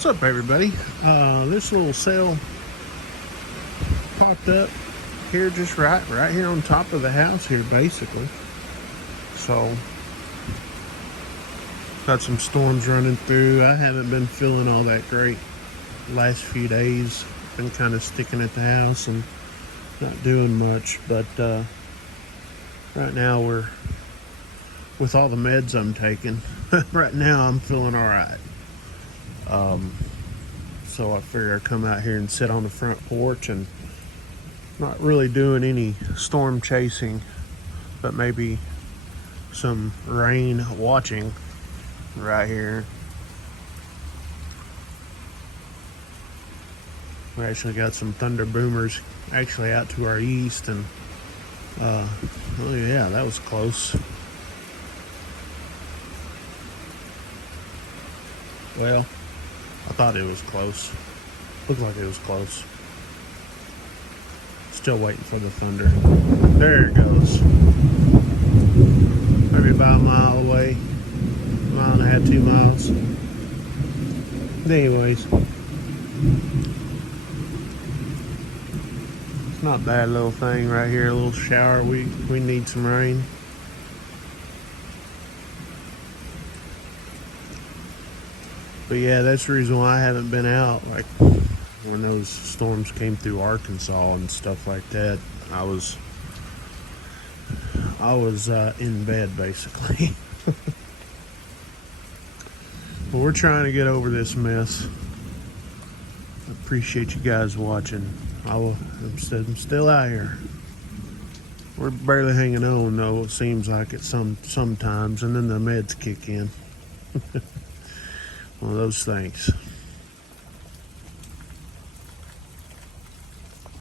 What's up, everybody? This little sail popped up here just right here on top of the house here, basically. So got some storms running through. I haven't been feeling all that great the last few days. Been kind of sticking at the house and not doing much, but right now we're with all the meds I'm taking. Right now I'm feeling all right. So I figure I'd come out here and sit on the front porch and not really doing any storm chasing, but maybe some rain watching right here. We actually got some thunder boomers actually out to our east, and oh yeah, that was close. Well, I thought it was close. Looked like it was close. Still waiting for the thunder. There it goes. Maybe about a mile away. A mile and a half, 2 miles. But anyways, it's not a bad little thing right here. A little shower. We need some rain. But yeah, that's the reason why I haven't been out. Like when those storms came through Arkansas and stuff like that, I was in bed basically. But we're trying to get over this mess. I appreciate you guys watching. I'm still out here. We're barely hanging on though. It seems like it sometimes, and then the meds kick in. One of those things.